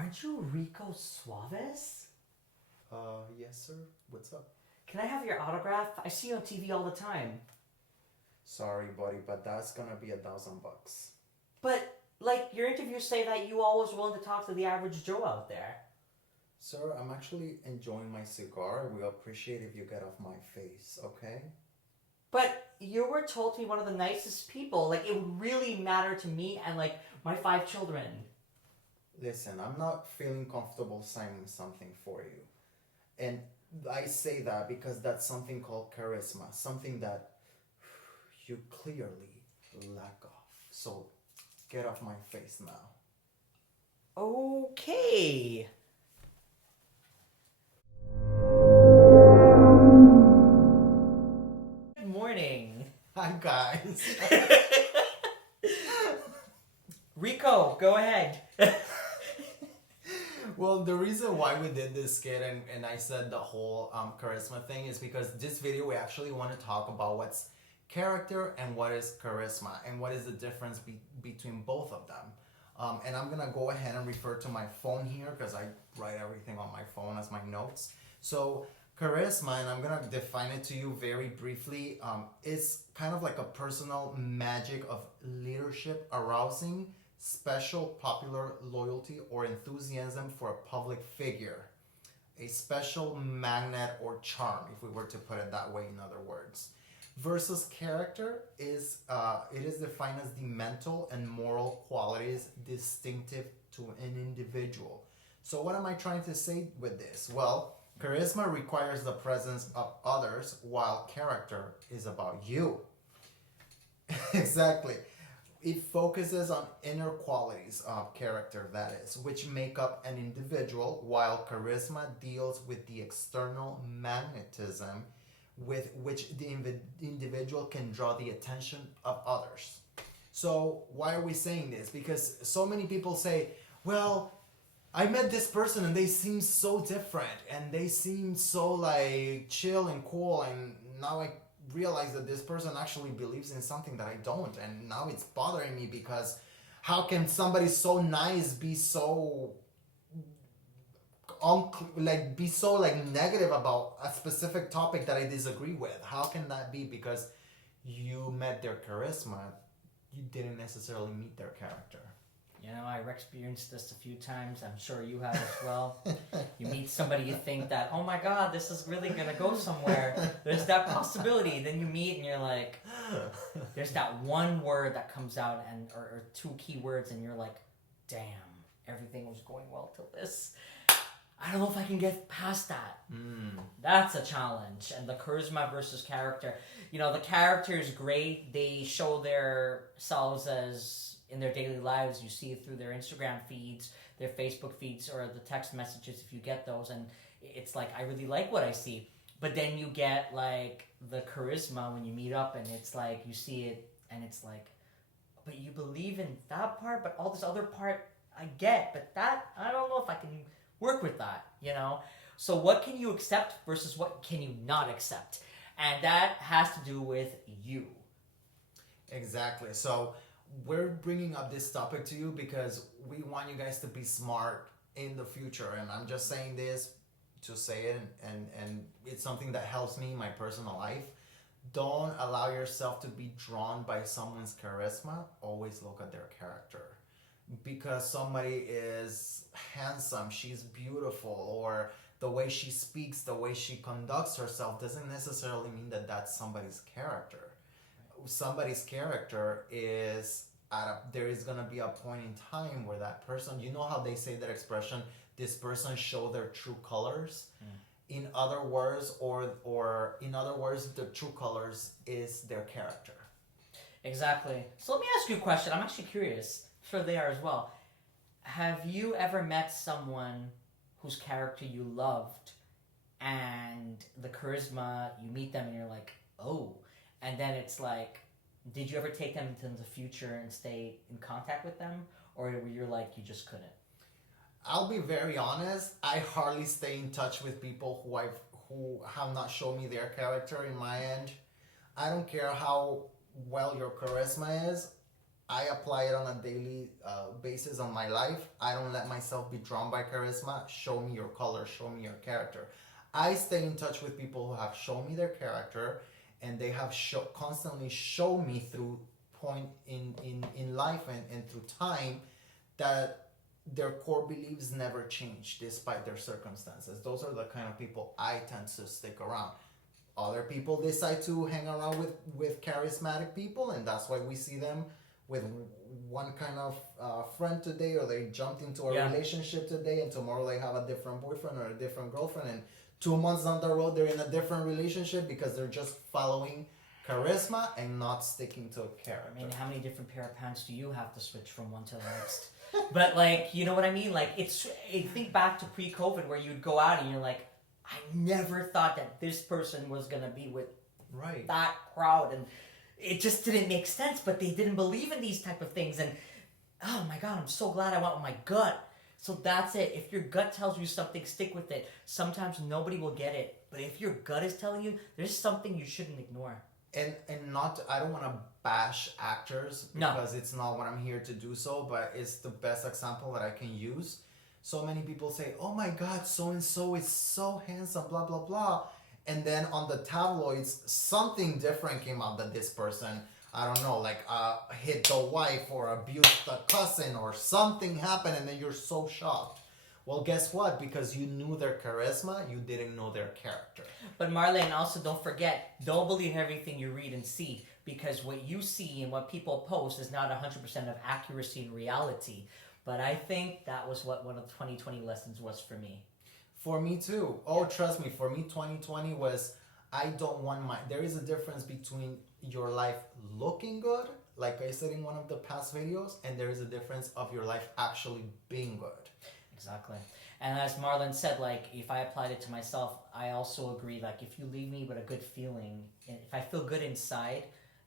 Aren't you Rico Suarez? Yes, sir. What's up? Can I have your autograph? I see you on TV all the time. Sorry, buddy, but that's gonna be $1,000. But, like, your interviews say that you always willing to talk to the average Joe out there. Sir, I'm actually enjoying my cigar. We appreciate if you get off my face, okay? But you were told to be one of the nicest people. Like, it would really matter to me and, like, my 5 children. Listen, I'm not feeling comfortable signing something for you. And I say that because that's something called charisma, something that you clearly lack of. So get off my face now. Okay. Good morning. Hi, guys. Rico, go ahead. Well, the reason why we did this skit and I said the whole charisma thing is because this video we actually want to talk about what's character and what is charisma and what is the difference between both of them. And I'm going to go ahead and refer to my phone here because I write everything on my phone as my notes. So charisma, and I'm going to define it to you very briefly, is kind of like a personal magic of leadership arousing special popular loyalty or enthusiasm for a public figure, a special magnet or charm, if we were to put it that way, in other words. Versus character is it is defined as the mental and moral qualities distinctive to an individual. So what am I trying to say with this? Well, charisma requires the presence of others, while character is about you. Exactly. It focuses on inner qualities of character, that is, which make up an individual, while charisma deals with the external magnetism with which the individual can draw the attention of others. So why are we saying this? Because so many people say, well, I met this person and they seem so different and they seem so like chill and cool, and now I realize that this person actually believes in something that I don't, and now it's bothering me because how can somebody so nice be so negative about a specific topic that I disagree with? How can that be? Because you met their charisma, you didn't necessarily meet their character. You know, I've experienced this a few times. I'm sure you have as well. You meet somebody, you think that, oh my God, this is really going to go somewhere. There's that possibility. Then you meet and you're like, there's that one word that comes out or 2 key words and you're like, damn, everything was going well till this. I don't know if I can get past that. That's a challenge. And the charisma versus character. You know, the character is great. They show themselves as in their daily lives. You see it through their Instagram feeds, their Facebook feeds, or the text messages if you get those. And it's like, I really like what I see. But then you get like the charisma when you meet up and it's like, you see it and it's like, but you believe in that part, but all this other part I get. But that, I don't know if I can work with that, you know? So what can you accept versus what can you not accept? And that has to do with you. Exactly. So we're bringing up this topic to you because we want you guys to be smart in the future. And I'm just saying this to say it, and it's something that helps me in my personal life. Don't allow yourself to be drawn by someone's charisma. Always look at their character. Because somebody is handsome, she's beautiful, or the way she speaks, the way she conducts herself doesn't necessarily mean that that's somebody's character. Somebody's character is there is going to be a point in time where that person, you know how they say that expression, this person show their true colors. In other words, or in other words, the true colors is their character. Exactly. So let me ask you a question. I'm actually curious. I'm sure they are as well. Have you ever met someone whose character you loved and the charisma, you meet them and you're like, oh, and then it's like, did you ever take them into the future and stay in contact with them? Or were you like, you just couldn't? I'll be very honest. I hardly stay in touch with people who have not shown me their character in my end. I don't care how well your charisma is. I apply it on a daily basis on my life. I don't let myself be drawn by charisma. Show me your color, show me your character. I stay in touch with people who have shown me their character, and they have constantly shown me through point in life and through time that their core beliefs never change despite their circumstances. Those are the kind of people I tend to stick around. Other people decide to hang around with charismatic people, and that's why we see them with one kind of friend today, or they jumped into a relationship today, and tomorrow they have a different boyfriend or a different girlfriend, and 2 months down the road they're in a different relationship because they're just following charisma and not sticking to a character. I mean, how many different pair of pants do you have to switch from one to the next? But like, you know what I mean? Like, think back to pre-COVID where you'd go out and you're like, I never thought that this person was gonna be with that crowd, and it just didn't make sense. But they didn't believe in these type of things, and oh my God, I'm so glad I went with my gut. So that's it. If your gut tells you something, stick with it. Sometimes nobody will get it, but if your gut is telling you, there's something you shouldn't ignore. And not, I don't want to bash actors because it's not what I'm here to do so, but it's the best example that I can use. So many people say, oh my God, so-and-so is so handsome, blah, blah, blah. And then on the tabloids, something different came out that this person, I don't know, like hit the wife or abused the cousin or something happened, and then you're so shocked. Well, guess what? Because you knew their charisma, you didn't know their character. But Marlene, also don't forget, don't believe everything you read and see, because what you see and what people post is not 100% of accuracy and reality. But I think that was what one of the 2020 lessons was for me. For me too. Oh, trust me, for me 2020 was, I don't want there is a difference between your life looking good, like I said in one of the past videos, and there is a difference of your life actually being good. Exactly. And as Marlon said, like, if I applied it to myself, I also agree, like, if you leave me with a good feeling, if I feel good inside,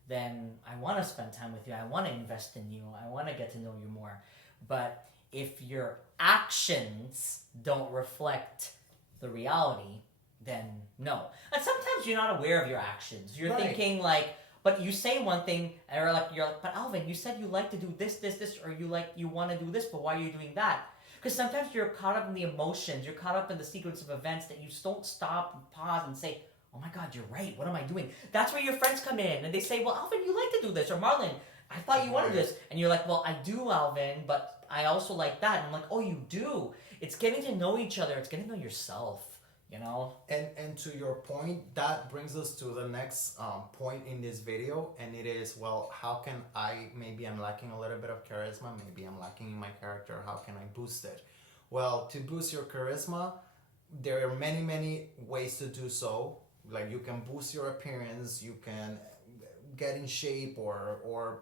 then I want to spend time with you. I want to invest in you. I want to get to know you more. But if your actions don't reflect the reality, then no. And sometimes you're not aware of your actions. You're thinking like, but you say one thing, and you're like, but Alvin, you said you like to do this, or you want to do this, but why are you doing that? Because sometimes you're caught up in the emotions, you're caught up in the sequence of events that you don't stop and pause and say, oh my God, you're right, what am I doing? That's where your friends come in and they say, well, Alvin, you like to do this, or Marlon, I thought you wanted this. And you're like, well, I do, Alvin, but I also like that. And I'm like, oh, you do. It's getting to know each other. It's getting to know yourself, you know? And to your point, that brings us to the next point in this video. And it is, well, how can maybe I'm lacking a little bit of charisma. Maybe I'm lacking in my character. How can I boost it? Well, to boost your charisma, there are many, many ways to do so. Like you can boost your appearance. You can get in shape or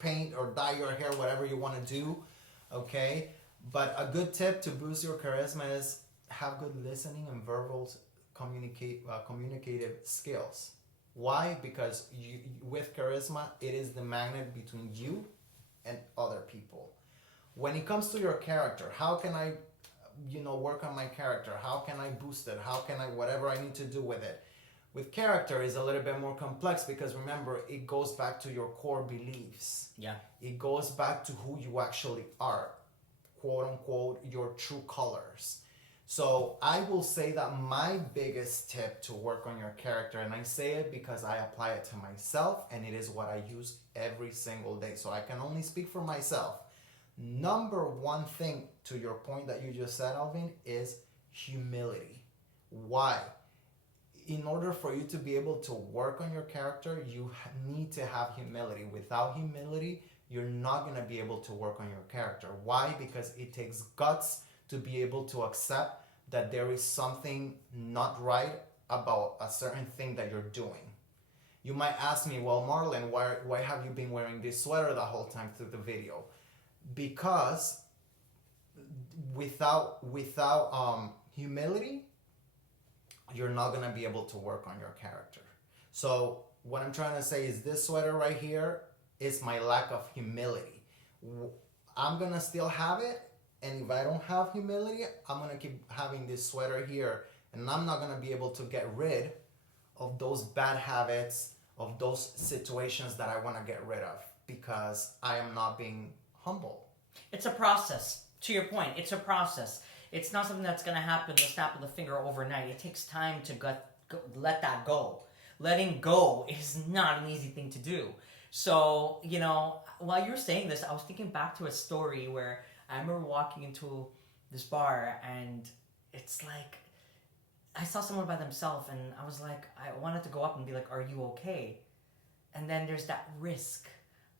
paint or dye your hair, whatever you want to do, okay? But a good tip to boost your charisma is have good listening and verbal communicative skills. Why? Because with charisma, it is the magnet between you and other people. When it comes to your character, how can I, work on my character? How can I boost it? How can I, whatever I need to do with it? With character is a little bit more complex because remember, it goes back to your core beliefs. Yeah. It goes back to who you actually are, quote unquote, your true colors. So I will say that my biggest tip to work on your character, and I say it because I apply it to myself and it is what I use every single day. So I can only speak for myself. Number one thing to your point that you just said, Alvin, is humility. Why? In order for you to be able to work on your character, you need to have humility. Without humility, you're not going to be able to work on your character. Why? Because it takes guts to be able to accept that there is something not right about a certain thing that you're doing. You might ask me, well, Marlon, why have you been wearing this sweater the whole time through the video? Because without humility, you're not going to be able to work on your character. So what I'm trying to say is this sweater right here is my lack of humility. I'm going to still have it. And if I don't have humility, I'm going to keep having this sweater here. And I'm not going to be able to get rid of those bad habits, of those situations that I want to get rid of. because I am not being humble. It's a process. To your point, it's a process. It's not something that's going to happen the snap of the finger overnight. It takes time to let that go. Letting go is not an easy thing to do. So, while you were saying this, I was thinking back to a story where I remember walking into this bar, and it's like I saw someone by themselves, and I was like, I wanted to go up and be like, are you okay? And then there's that risk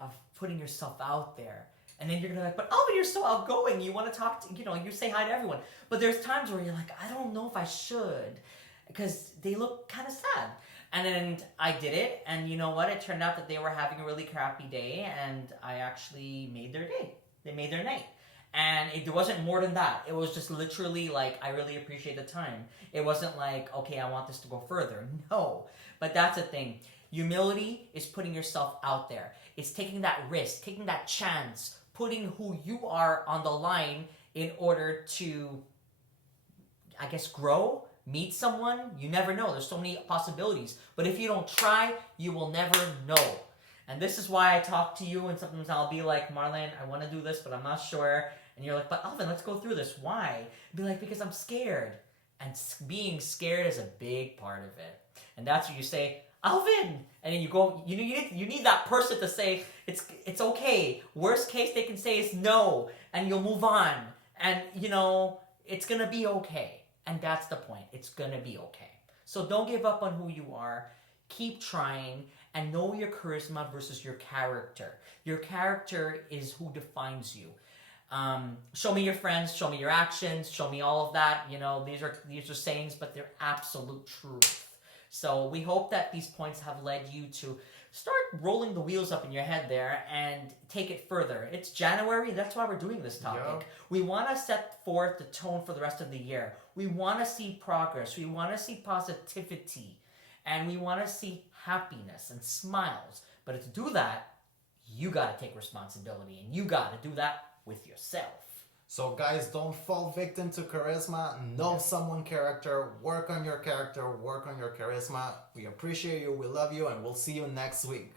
of putting yourself out there. And then you're gonna be like, but you're so outgoing. You want to talk to, you say hi to everyone. But there's times where you're like, I don't know if I should, because they look kind of sad. And then I did it, and you know what? It turned out that they were having a really crappy day, and I actually made their day. They made their night. And it wasn't more than that. It was just literally like, I really appreciate the time. It wasn't like, okay, I want this to go further. No. But that's the thing. Humility is putting yourself out there. It's taking that risk, taking that chance, putting who you are on the line in order to, I guess, grow, meet someone. You never know. There's so many possibilities. But if you don't try, you will never know. And this is why I talk to you, and sometimes I'll be like, Marlon, I want to do this, but I'm not sure. And you're like, but Alvin, let's go through this. Why? I'd be like, because I'm scared. And being scared is a big part of it. And that's what you say, Alvin. And then you go, you need that person to say, it's okay. Worst case they can say is no. And you'll move on. And, it's going to be okay. And that's the point. It's going to be okay. So don't give up on who you are. Keep trying, and know your charisma versus your character. Your character is who defines you. Show me your friends, show me your actions, show me all of that. These are sayings, but they're absolute truth. So we hope that these points have led you to start rolling the wheels up in your head there and take it further. It's January, that's why we're doing this topic. Yeah. We want to set forth the tone for the rest of the year. We want to see progress. We want to see positivity. And we want to see happiness and smiles. But to do that, you got to take responsibility. And you got to do that with yourself. So guys, don't fall victim to charisma. Know someone's character. Work on your character. Work on your charisma. We appreciate you. We love you. And we'll see you next week.